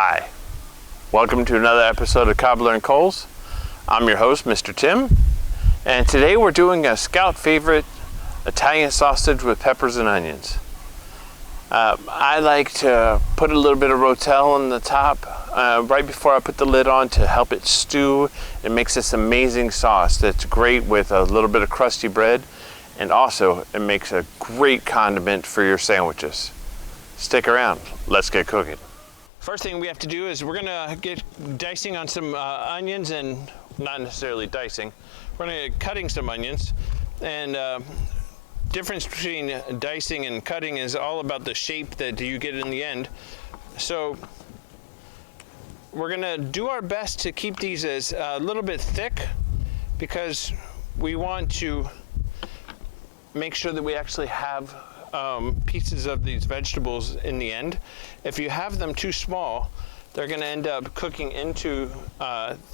Hi, welcome to another episode of Cobbler and Coles. I'm your host, Mr. Tim, and today we're doing a Scout favorite Italian sausage with peppers and onions. I like to put a little bit of Rotel on the top right before I put the lid on to help it stew. It makes this amazing sauce that's great with a little bit of crusty bread, and also it makes a great condiment for your sandwiches. Stick around, let's get cooking. First thing we have to do is we're gonna get dicing on some onions, and not necessarily dicing. We're gonna get cutting some onions, and difference between dicing and cutting is all about the shape that you get in the end. So we're gonna do our best to keep these as a little bit thick because we want to make sure that we actually have pieces of these vegetables in the end. If you have them too small, they're going to end up cooking into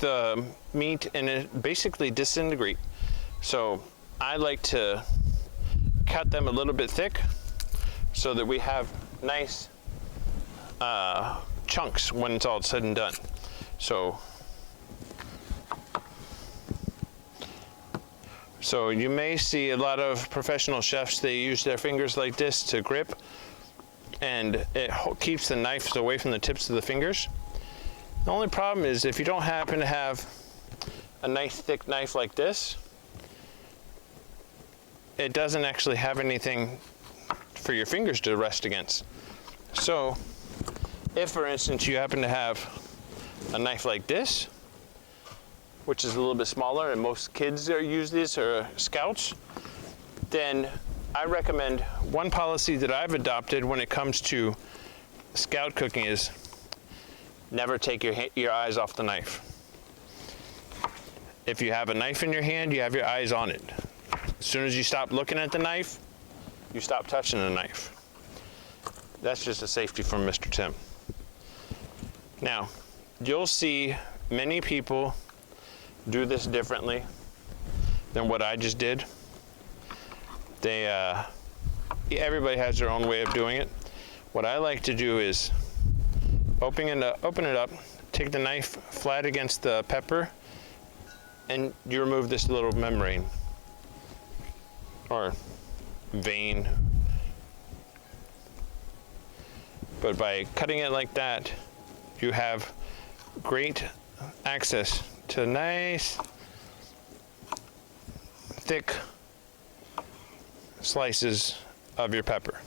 the meat and it basically disintegrate. So I like to cut them a little bit thick so that we have nice chunks when it's all said and done. So you may see a lot of professional chefs, they use their fingers like this to grip, and it keeps the knives away from the tips of the fingers. The only problem is if you don't happen to have a nice thick knife like this, it doesn't actually have anything for your fingers to rest against. So if, for instance, you happen to have a knife like this, which is a little bit smaller, and most kids use this or scouts, then I recommend one policy that I've adopted when it comes to scout cooking is never take your eyes off the knife. If you have a knife in your hand, you have your eyes on it. As soon as you stop looking at the knife, you stop touching the knife. That's just a safety from Mr. Tim. Now, you'll see many people do this differently than what I just did. Everybody has their own way of doing it. What I like to do is open it up, take the knife flat against the pepper, and you remove this little membrane or vein. But by cutting it like that, you have great access to nice thick slices of your pepper.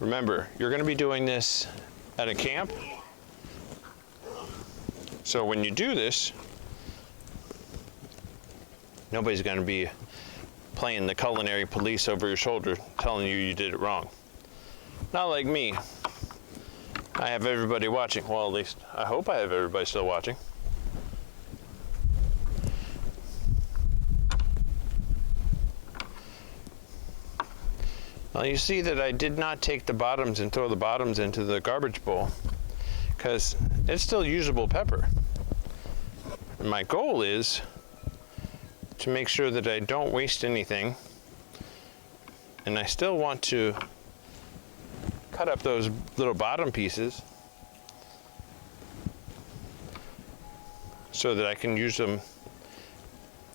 Remember, you're going to be doing this at a camp, so when you do this, nobody's going to be playing the culinary police over your shoulder telling you did it wrong. Not like me. I have everybody watching. Well, at least I hope I have everybody still watching. Well, you see that I did not take the bottoms and throw the bottoms into the garbage bowl because it's still usable pepper. And my goal is to make sure that I don't waste anything, and I still want to cut up those little bottom pieces so that I can use them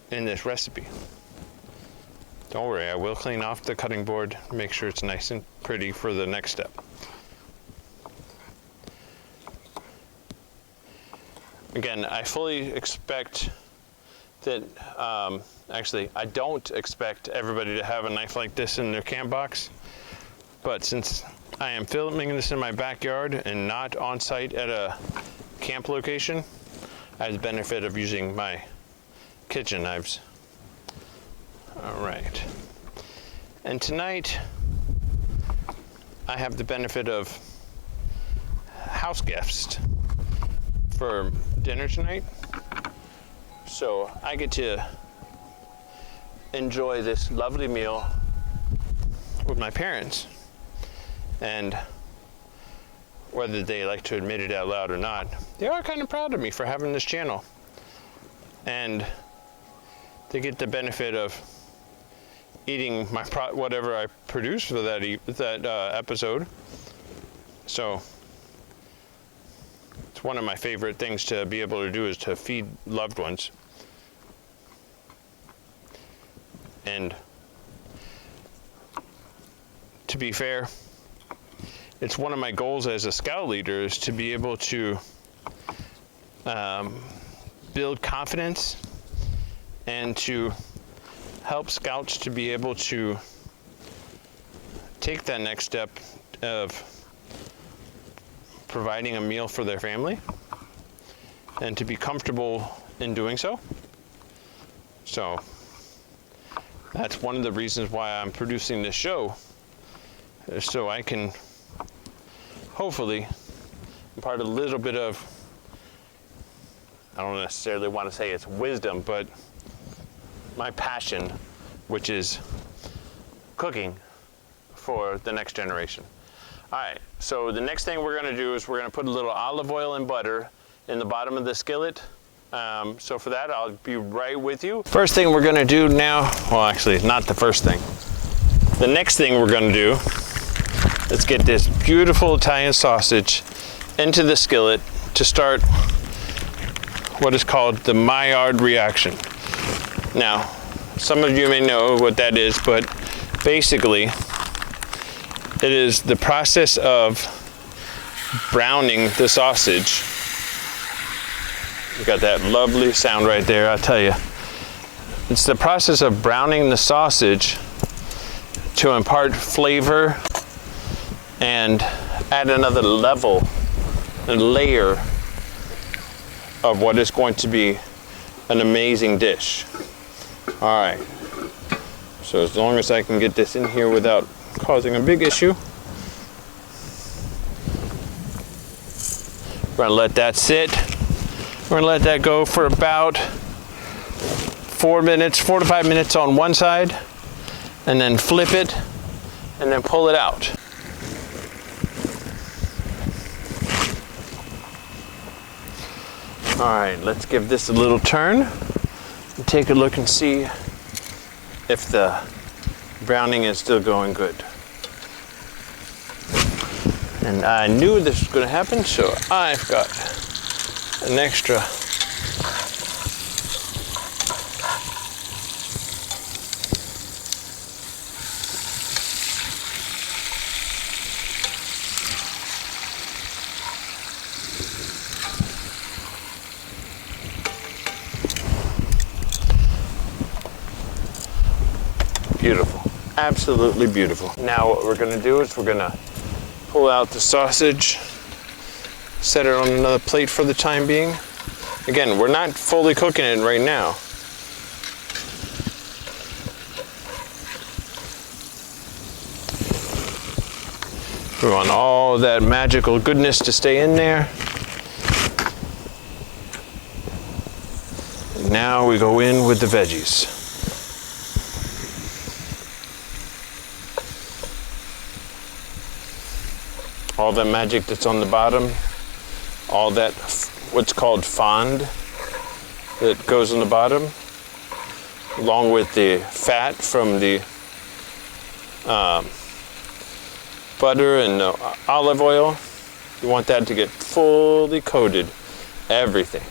in this recipe. Don't worry, I will clean off the cutting board, make sure it's nice and pretty for the next step. Again, I fully expect that, actually, I don't expect everybody to have a knife like this in their camp box, but since I am filming this in my backyard and not on site at a camp location, I have the benefit of using my kitchen knives. All right. And tonight, I have the benefit of house guests for dinner tonight. So I get to enjoy this lovely meal with my parents. And whether they like to admit it out loud or not, they are kind of proud of me for having this channel. And they get the benefit of eating my whatever I produce for that episode. So it's one of my favorite things to be able to do, is to feed loved ones. And to be fair, it's one of my goals as a scout leader, is to be able to build confidence and to help scouts to be able to take that next step of providing a meal for their family and to be comfortable in doing so. So that's one of the reasons why I'm producing this show, so I can hopefully impart a little bit of, I don't necessarily want to say it's wisdom, but my passion, which is cooking for the next generation. All right, so the next thing we're going to do is we're going to put a little olive oil and butter in the bottom of the skillet. So for that, I'll be right with you. First thing we're going to do now, well, actually, not the first thing. The next thing we're going to do, let's get this beautiful Italian sausage into the skillet to start what is called the Maillard reaction. Now, some of you may know what that is, but basically, it is the process of browning the sausage. You got that lovely sound right there, I'll tell you. It's the process of browning the sausage to impart flavor and add another level and layer of what is going to be an amazing dish. All right, so as long as I can get this in here without causing a big issue, we're gonna let that sit. We're gonna let that go for about 4 to 5 minutes on one side, and then flip it, and then pull it out. All right, let's give this a little turn and take a look and see if the browning is still going good. And I knew this was going to happen, so I've got an extra beautiful, absolutely beautiful. Now what we're going to do is we're going to pull out the sausage, set it on another plate for the time being. Again, we're not fully cooking it right now. We want all that magical goodness to stay in there. And now we go in with the veggies. All that magic that's on the bottom, all that what's called fond that goes on the bottom, along with the fat from the butter and the olive oil. You want that to get fully coated, everything.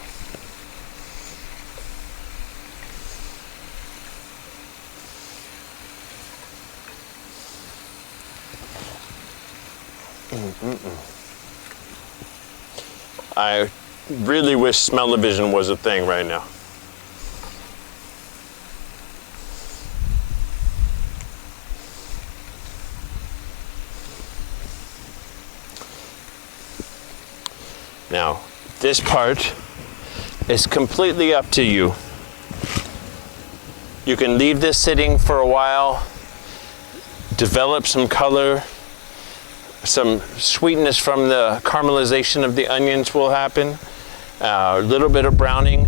I really wish smell-o-vision was a thing right now. Now, this part is completely up to you. You can leave this sitting for a while, develop some color, some sweetness from the caramelization of the onions will happen, a little bit of browning,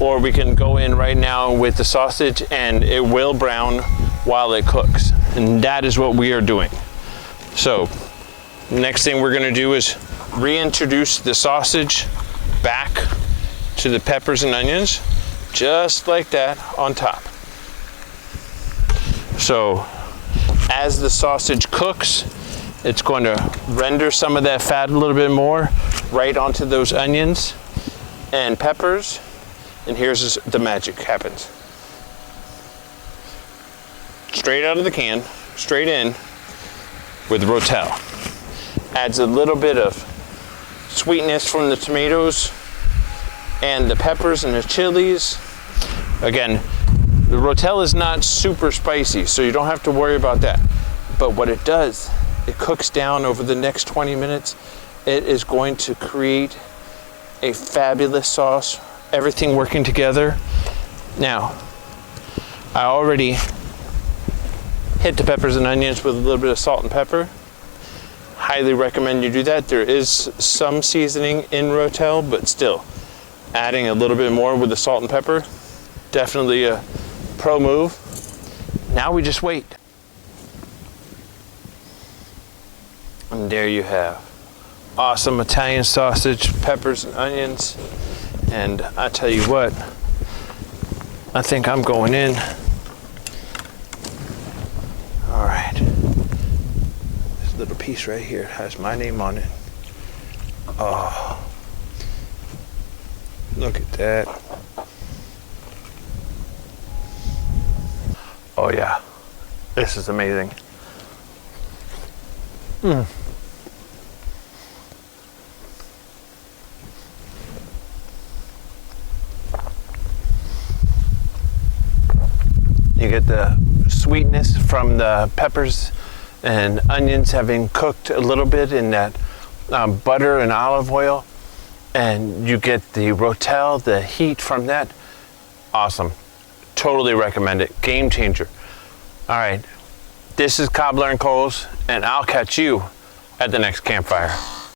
or we can go in right now with the sausage and it will brown while it cooks. And that is what we are doing. So, next thing we're gonna do is reintroduce the sausage back to the peppers and onions, just like that on top. So, as the sausage cooks, It's going to render some of that fat a little bit more right onto those onions and peppers. And here's the magic happens. Straight out of the can, straight in with Rotel. Adds a little bit of sweetness from the tomatoes and the peppers and the chilies. Again, the Rotel is not super spicy, so you don't have to worry about that. But what it does, it cooks down over the next 20 minutes. It is going to create a fabulous sauce, everything working together. Now, I already hit the peppers and onions with a little bit of salt and pepper. Highly recommend you do that. There is some seasoning in Rotel, but still, adding a little bit more with the salt and pepper, definitely a pro move. Now we just wait. And there you have awesome Italian sausage, peppers and onions. And I tell you what, I think I'm going in. All right. This little piece right here has my name on it. Oh, look at that. Oh yeah, this is amazing. You get the sweetness from the peppers and onions having cooked a little bit in that butter and olive oil, and you get the Rotel, the heat from that. Awesome. Totally recommend it. Game changer. All right, this is Cobbler and Coles, and I'll catch you at the next campfire.